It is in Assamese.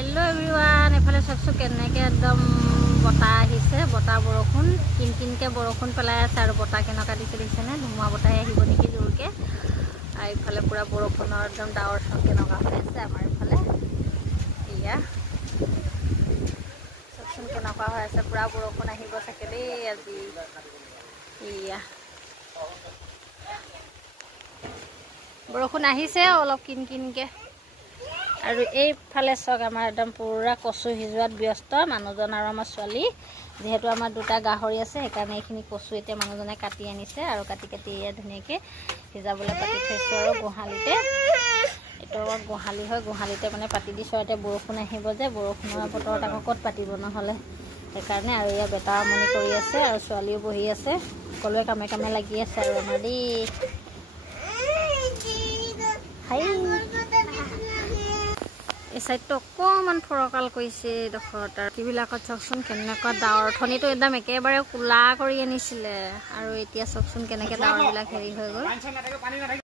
हेलो एवरीवन एफाले सबसो केनेके एकदम बता आहिसे बता बरखुन किन किनके बरखुन पेलाय आछे आरो बता केनका दिसे दिसेने धुमुआ बताय आहिबो नेকি जोरके आ इफाले पूरा बरखुনৰ एकदम डावर सं केनका হৈ আছে আমাৰ ইফালে ইয়া सबसो केनका হৈ আছে पूरा बरखुन আহিব सके दे আজি ইয়া बरखुन আহিছে অলপ কিন কিনকে আৰু এই ফালে সক আমাৰ একদম পুৰা কচু হিজুৱাত ব্যস্ত মানুহজন আৰু আমাৰ ছোৱালী যেহেতু আমাৰ দুটা গাহৰি আছে সেইকাৰণে এইখিনি কচু এতিয়া মানুহজনে কাটি আনিছে আৰু কাটি কাটি ইয়া ধুনীয়াকে হিজাবলৈ পাতি থৈছো আৰু গোহালিতে এটো গোহালি হয় গোহালিতে মানে পাতি দিছো আৰু বৰষুণ আহিব যে বৰষুণৰ বতৰত আকৌ ক'ত পাতিব নহলে সেইকাৰণে আৰু ইয়া বেটা আমনি কৰি আছে আৰু ছোৱালীও বহি আছে সকলোৱে কামে কামে লাগি আছে আৰু আমাৰ দি হাই এই সাইডটো অকমান ফৰকাল কৰিছে দখত আৰু কিবিলাকত চকচোন কেনেকুৱা ডাৱৰ থনিটো একদম একেবাৰে কুলা কৰি আনিছিলে আৰু এতিয়া চকচোন কেনেকে ডাৱৰবিলাক হেৰি হৈ গ'ল